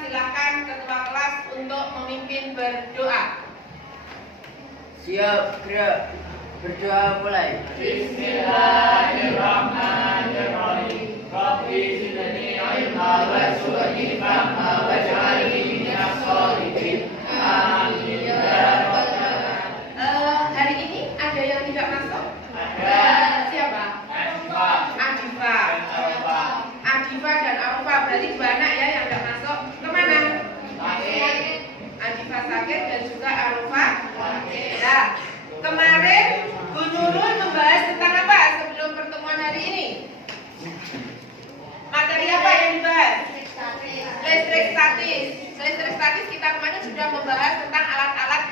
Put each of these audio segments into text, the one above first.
Silakan ketua kelas untuk memimpin berdoa. Siap, gerak. Berdoa mulai. Bismillahirrahmanirrahim. Rabbi zidni ilma warzuqni fahma waj'alni minas sholihin. Amin ya rabbal alamin. Hari ini ada yang tidak masuk? Ada. Siapa? Adifa dan Arufa. Berarti dua anak ya yang tidak masuk. Kemana? Adifa sakit dan juga Arufa ya. Kemarin Bu Nurul membahas tentang apa sebelum pertemuan hari ini? Materi apa yang dibahas? Listrik statis. Listrik statis kita kemarin sudah membahas tentang alat-alat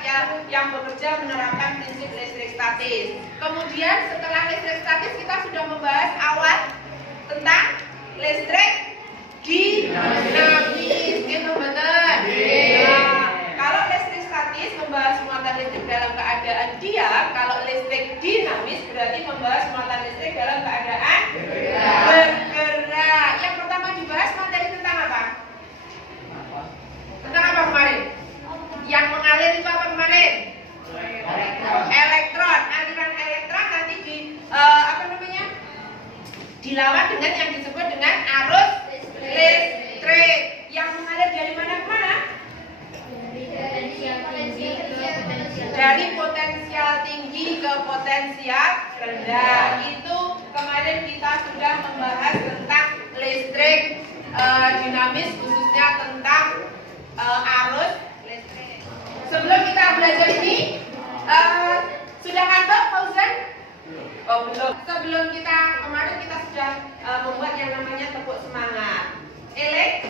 yang bekerja menerapkan prinsip listrik statis. Kemudian setelah listrik statis kita sudah membahas awal tentang listrik dinamis. Gitu benar. Kalau listrik statis membahas muatan listrik dalam keadaan diam, kalau listrik dinamis berarti membahas muatan listrik dalam keadaan bergerak. Yang pertama dibahas materi tentang apa? Tentang apa kemarin? Yang mengalir itu apa kemarin? Elektron. Aliran elektron nanti dilawan dengan yang disebut dengan arus listrik. Yang mengalir dari mana ke mana? Dari potensial tinggi ke potensial rendah. Itu kemarin kita sudah membahas tentang listrik dinamis, khususnya tentang arus listrik. Sebelum kita belajar ini sudah ngantuk Fauzan? Oh belum. Sebelum kemarin kita sudah membuat yang namanya tepuk semangat. Ingat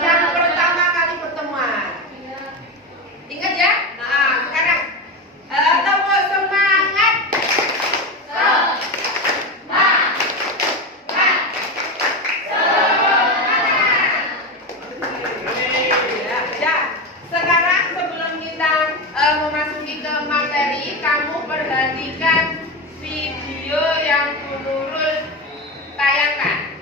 yang pertama kali pertemuan. Ingat ya? Nah, sekarang tepuk semangat. Sekarang sebelum kita memasuki ke materi, kamu perhatikan video yang Bu Nurul tayangkan.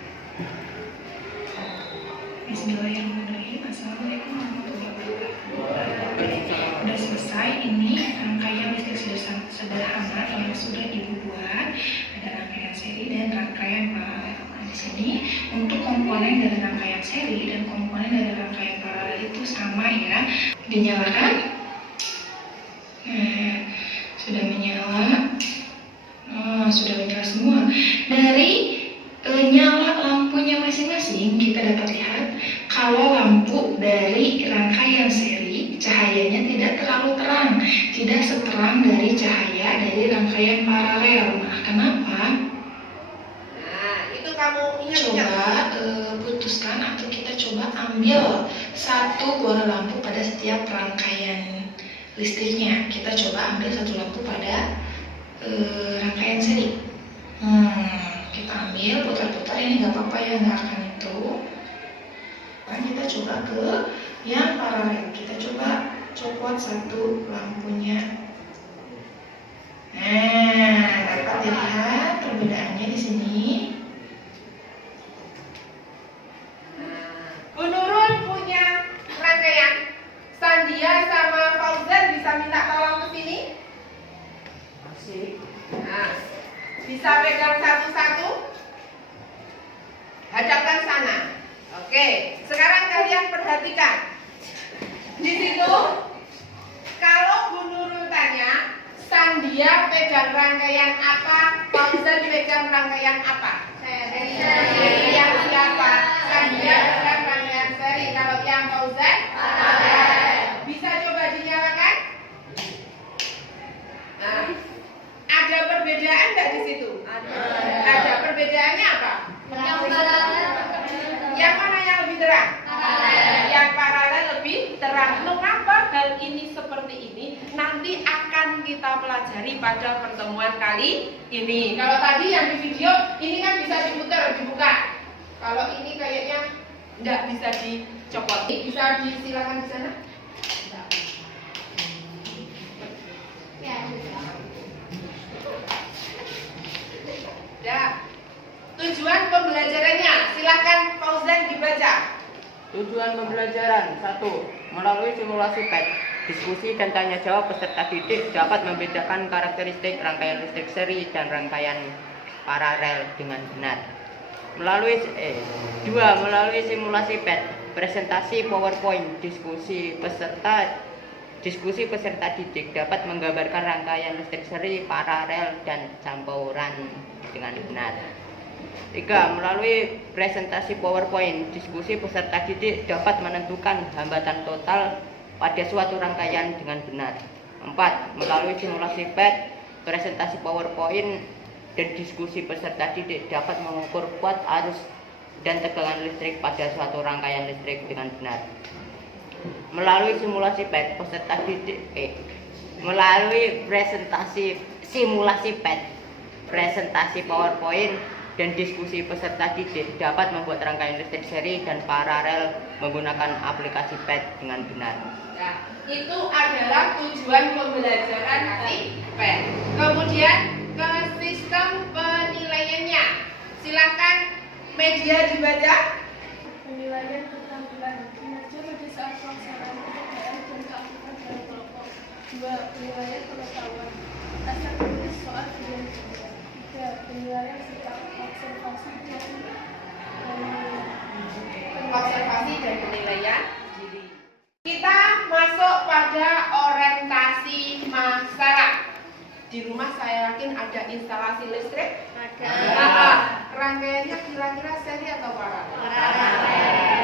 Bismillahirrahmanirrahim. Assalamualaikum warahmatullahi wabarakatuh. Sudah selesai ini rangkaian listrik sederhana yang sudah Ibu buat. Ada rangkaian seri dan rangkaian paralel. Nah, di sini untuk komponen dari rangkaian seri dan komponen dari rangkaian paralel itu sama ya. Dinyalakan. Nah, sudah menyala. Sudah menyala semua. Dari nyala lampunya masing-masing kita dapat lihat kalau lampu dari rangkaian seri cahayanya tidak terlalu terang, tidak seterang dari cahaya dari rangkaian paralel. Nah, kenapa? Nah, itu kamu ingat. Coba putuskan atau kita coba ambil satu bola lampu pada setiap rangkaian listriknya. Kita coba ambil satu lampu pada rangkaian seri. Kita ambil, putar-putar, ini nggak apa-apa ya, nggak akan itu. Dan kita coba ke yang paralel. Kita coba copot satu lampunya. Nah, dapat dilihat perbedaannya di sini. Bu Nurul punya rangkaian. Sandia sama Fauzan bisa minta tolong ke sini? Nah, bisa pegang satu-satu. Hadapkan sana. Oke, sekarang kalian perhatikan. Di situ, kalau Bu Nurul tanya, Sandia pegang rangkaian apa? Fauzan pegang rangkaian apa? Seri. Yang siapa? Sandia pegang rangkaian seri. Kalau yang Fauzan? Bisa coba dinyalakan? Nah, ada perbedaan nggak di situ? Ada perbedaan. Perbedaannya apa? Yang paralel. Yang mana yang lebih terang? Yang paralel lebih terang. Mengapa hal ini seperti ini? Nanti akan kita pelajari pada pertemuan kali ini. Kalau tadi yang di video ini kan bisa diputar, dibuka. Kalau ini kayaknya enggak bisa dicopot. Bisa disilakan di sana. Ya. Tujuan pembelajarannya, silakan Fauzan dibaca. Tujuan pembelajaran 1. Melalui simulasi PET, diskusi dan tanya jawab peserta didik dapat membedakan karakteristik rangkaian listrik seri dan rangkaian paralel dengan benar. Melalui 2. Melalui simulasi PET, presentasi PowerPoint, diskusi peserta didik dapat menggambarkan rangkaian listrik seri, paralel, dan campuran dengan benar. 3. Melalui presentasi PowerPoint, diskusi peserta didik dapat menentukan hambatan total pada suatu rangkaian dengan benar. 4. Melalui simulasi PET, presentasi PowerPoint, dan diskusi peserta didik dapat mengukur kuat arus dan tegangan listrik pada suatu rangkaian listrik dengan benar. Melalui simulasi PET, peserta didik melalui simulasi PET, presentasi PowerPoint, dan diskusi peserta didik dapat membuat rangkaian listrik seri dan paralel menggunakan aplikasi PET dengan benar. Nah, itu adalah tujuan pembelajaran di PET. Kemudian ke sistem penilaiannya. Silakan media dibaca. Penilaian keterampilan kinerja pada saat pelaksanaan PPKN dan keaktifan dalam kelompok. 2. Penilaian pengetahuan rasa menulis soal pilihan ganda. 3. Penilaian sikap observasi Dan penilaian diri. Kita masuk pada orientasi masalah. Di rumah saya yakin ada instalasi listrik. Ada. Rangkaiannya kira-kira seri atau paralel?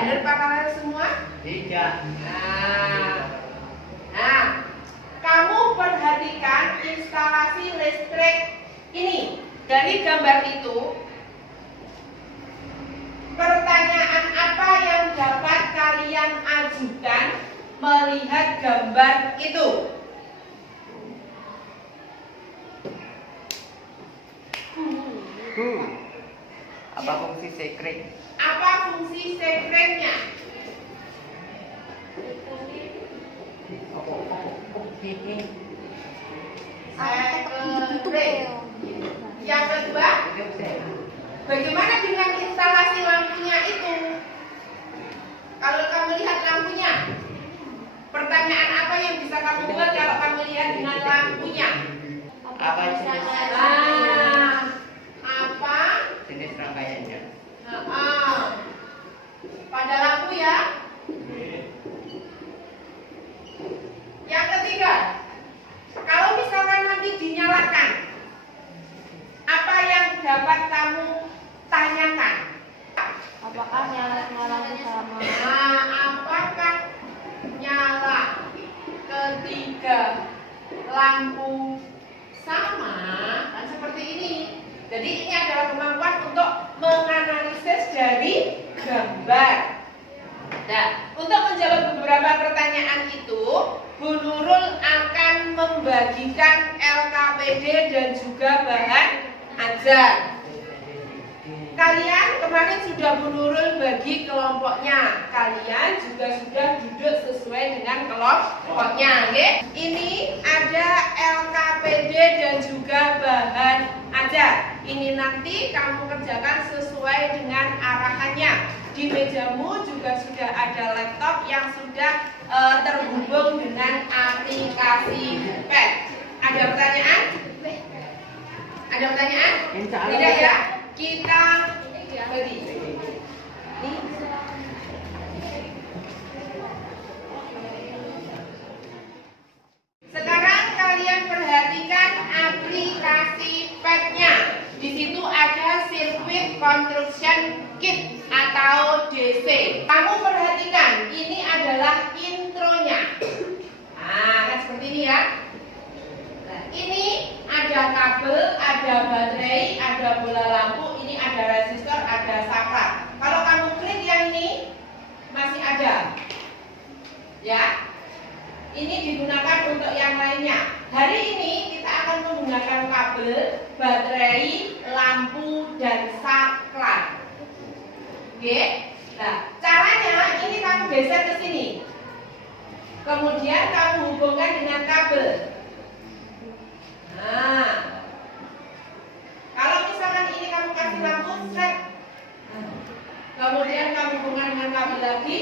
Benar paralel semua? Tidak. Nah, kamu perhatikan instalasi listrik ini. Dari gambar itu, pertanyaan apa yang dapat kalian ajukan melihat gambar itu? Apa fungsi sekret? Apa fungsi sekretnya? Sekret. Yang kedua, bagaimana dengan instalasi lampunya itu? Kalau kamu lihat lampunya, pertanyaan apa yang bisa kamu buat kalau kamu lihat dengan lampunya? Apa jenis Apa? jenis rangkaiannya? Pada lampu ya. Yang ketiga, kalau misalkan nanti dinyalakan, apa yang dapat kamu tanyakan? Apakah nyala lampu sama? Apakah nyala ketiga lampu sama? Kan seperti ini. Jadi ini adalah kemampuan untuk menganalisis dari gambar. Nah, untuk menjawab beberapa pertanyaan itu, Bu Nurul akan membagikan LKPD dan juga bahan ajar. Kalian kemarin sudah Bu Nurul bagi kelompoknya. Kalian juga sudah duduk sesuai dengan kelompoknya, oke? Ini ada LKPD dan juga bahan ajar. Ini nanti kamu kerjakan sesuai dengan arahannya. Di mejamu juga sudah ada laptop yang sudah terhubung dengan aplikasi PET. Ada pertanyaan? Ada pertanyaan? Tidak ya? Kita bagi. Ini. Sekarang kalian perhatikan aplikasi PET-nya. Di situ ada Circuit Construction Kit atau DC. Kamu perhatikan, ini adalah intronya. Nah, kan seperti ini ya. Nah, ini ada kabel, ada baterai, ada bola lampu, ini ada resistor, ada saklar. Kalau kamu klik yang ini masih ada. Ya. Ini digunakan untuk yang lainnya. Hari ini kita akan menggunakan kabel, baterai, lampu, dan saklar. Oke? Nah, caranya ini kamu geser ke sini. Kemudian kamu hubungkan dengan kabel. Nah, kalau misalkan ini kamu kasih lampu, set. Kemudian kamu hubungkan dengan kabel lagi.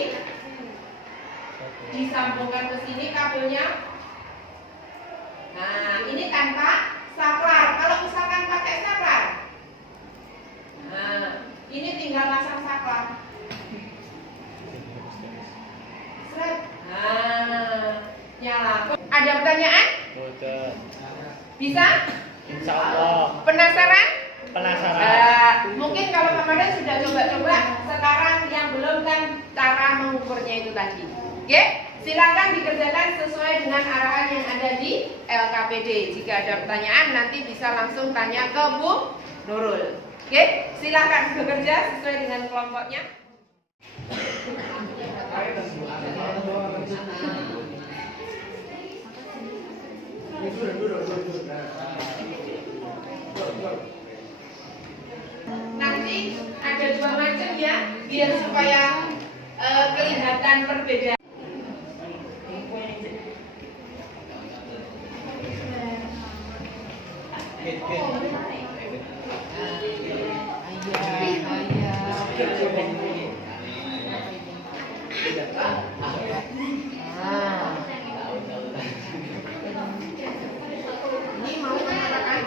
Disambungkan ke sini kabelnya. Nah, ini tanpa saklar. Kalau misalkan pakai saklar, nah, ini tinggal pasang saklar. Seret. Nah, nyala. Ada pertanyaan? Boten. Bisa? Insya Allah. Penasaran? Penasaran. Mungkin kalau kemarin sudah coba-coba, sekarang yang belum kan cara mengukurnya itu tadi. Oke? Silakan dikerjakan sesuai dengan arahan yang ada di LKPD. Jika ada pertanyaan nanti bisa langsung tanya ke Bu Nurul. Oke? Silakan bekerja sesuai dengan kelompoknya. Nanti ada dua macam ya, biar supaya kelihatan perbedaan. Ini mau mengatakan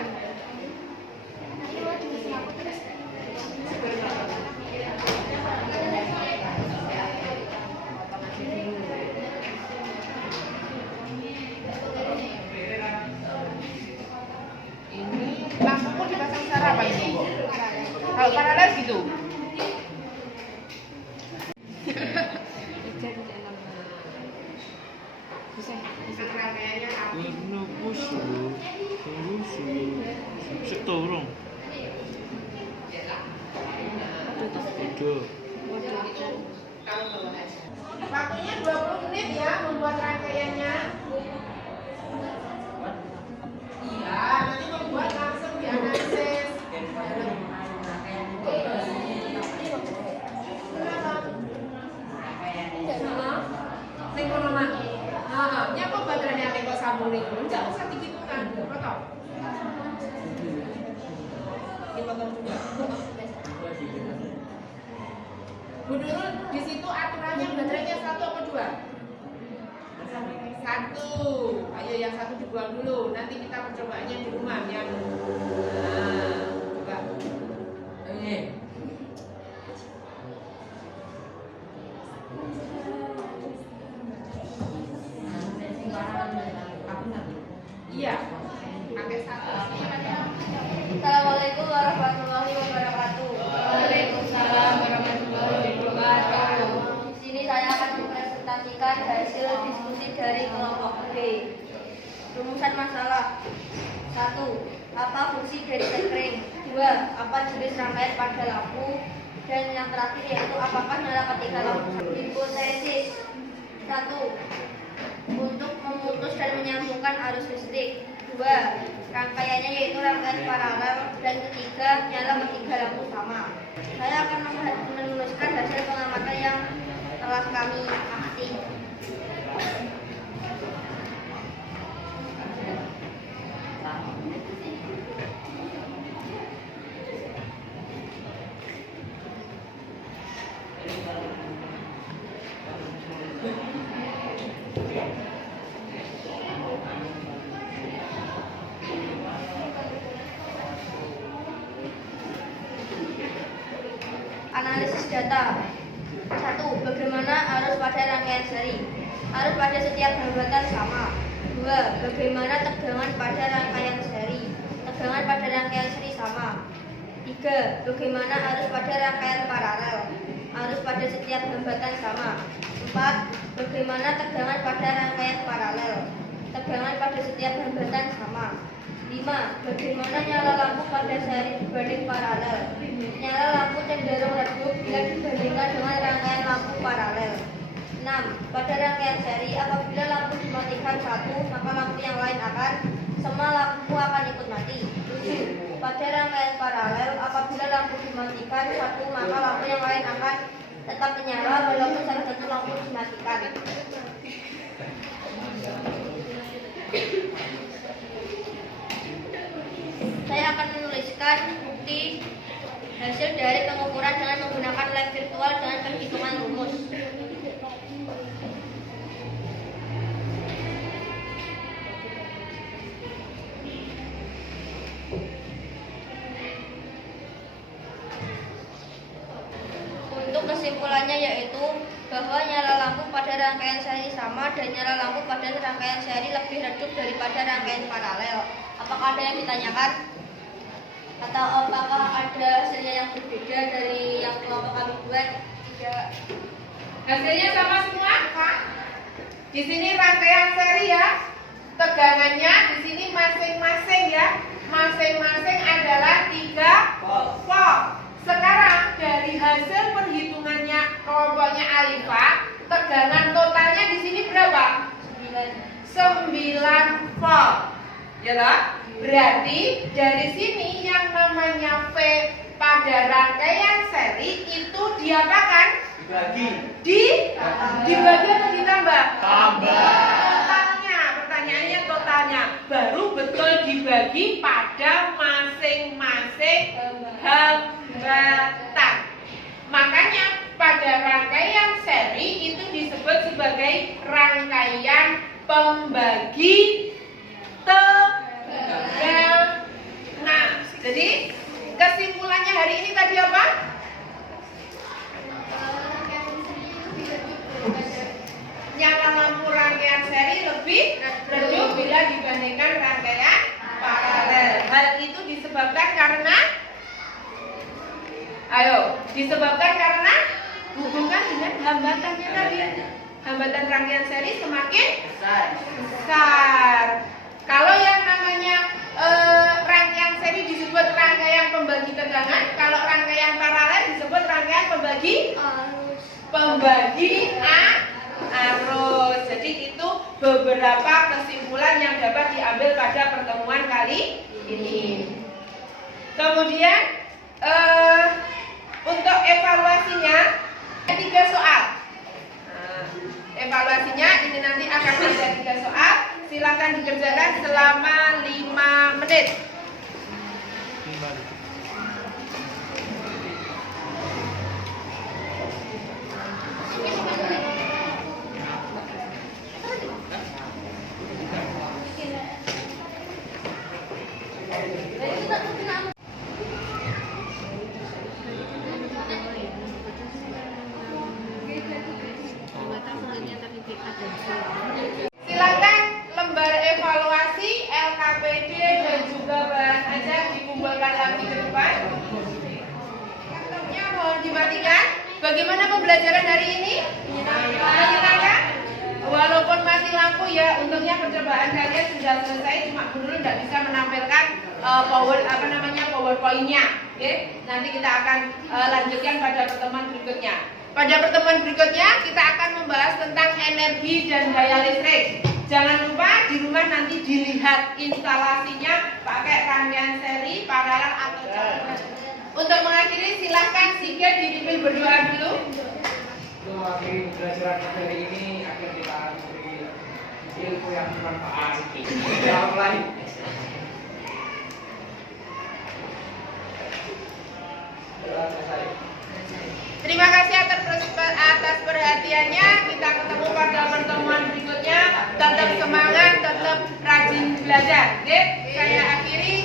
ini lampuku dipasang secara apa ini? Kalau paralel gitu. Rangkaiannya rapi. Waktunya 20 menit ya membuat rangkaiannya. Iya, nanti membuat langsung dianalisis. Tengok mama. Nyapa baterainya tengok sambung nih. Enggak usah digitukan. Potong. Dipotong juga. Bu Nurul, di situ aturannya baterainya 1 apa 2? 1. Ayo yang 1 dibuang dulu. Nanti kita percobaannya di rumah yang. Nah, coba. Iya. Pakai 1. Assalamualaikum warahmatullahi wabarakatuh. Waalaikumsalam warahmatullahi wabarakatuh. Di sini saya akan mempresentasikan hasil diskusi dari kelompok B. Rumusan masalah. 1. Apa fungsi dari sekring? 2. Apa jenis rangkaian pada lampu? Dan yang terakhir yaitu apakah nyala ketika lampu? Hipotesis. 1. Untuk memutus dan menyambungkan arus listrik. 2. Rangkaiannya yaitu rangkaian paralel. Dan ketiga, nyala ketika lampu sama. Saya akan menuliskan hasil pengamatan yang telah kami amati. Analisis data. 1. Bagaimana arus pada rangkaian seri? Arus pada setiap hambatan sama. 2. Bagaimana tegangan pada rangkaian seri? Tegangan pada rangkaian seri sama. 3. Bagaimana arus pada rangkaian paralel? Arus pada setiap hambatan sama. 4. Bagaimana tegangan pada rangkaian paralel? Tegangan pada setiap hambatan sama. 5. Bagaimana nyala lampu pada seri dibanding paralel? Nyala lampu cenderung redup bila dibandingkan dengan rangkaian lampu paralel. 6. Pada rangkaian seri, apabila lampu dimatikan satu, maka lampu yang lain akan semua lampu akan ikut mati. 7. Pada rangkaian paralel, apabila lampu dimatikan satu, maka lampu yang lain akan tetap menyala walaupun salah satu lampu dimatikan. Saya akan menuliskan bukti hasil dari pengukuran dengan menggunakan lab virtual dengan perhitungan rumus. Untuk kesimpulannya yaitu bahwa nyala lampu pada rangkaian seri sama dan nyala lampu pada rangkaian seri lebih redup daripada rangkaian paralel. Apakah ada yang ditanyakan? Atau apakah ada hasilnya yang berbeda dari yang kelompok kami buat? Tidak. Hasilnya sama semua, Pak. Di sini rangkaian seri ya. Tegangannya di sini masing-masing ya. Masing-masing adalah 3 volt. Sekarang dari hasil perhitungannya kelompoknya Alifa, tegangan totalnya di sini berapa? 9 volt. Ya toh? Berarti dari sini yang namanya V pada rangkaian seri itu diapakan? Dibagi atau ditambah? Tambah. Totalnya, pertanyaannya totalnya. Baru betul dibagi pada masing-masing hambatan. Makanya pada rangkaian seri itu disebut sebagai rangkaian pembagi tegangan. Jadi kesimpulannya hari ini tadi apa? Nyala lampu rangkaian seri lebih redup bila dibandingkan rangkaian paralel. Hal itu disebabkan karena disebabkan karena hubungan dengan hambatannya tadi. Hambatan rangkaian seri semakin besar. Kalau yang namanya rangkaian seri disebut rangkaian pembagi tegangan, kalau rangkaian paralel disebut rangkaian pembagi arus. Jadi itu beberapa kesimpulan yang dapat diambil pada pertemuan kali ini. Kemudian untuk evaluasinya 3 soal. Evaluasinya ini nanti akan ada 3 soal. Silakan dikerjakan selama 5 menit. Silakan lembar evaluasi LKPD dan juga bahan ajar dikumpulkan lagi ke depan. Laptopnya mohon dimatikan. Bagaimana pembelajaran hari ini? Menyenangkan? Walaupun mati lampu ya, untungnya percobaan kalian sudah selesai. Cuma dulu tidak bisa menampilkan PowerPoint-nya. Oke, nanti kita akan lanjutkan pada pertemuan berikutnya. Pada pertemuan berikutnya kita akan membahas tentang energi dan daya listrik. Jangan lupa di rumah nanti dilihat instalasinya pakai rangkaian seri, paralel atau campuran. Untuk mengakhiri silahkan Sigit dipimpin berdoa dulu. Untuk mengakhiri pembelajaran materi ini agar kita memberi ilmu yang bermanfaat. Jawab lain. Terima kasih atas perhatiannya. Kita ketemu pada pertemuan berikutnya. Tetap semangat, tetap rajin belajar. Oke, saya akhiri.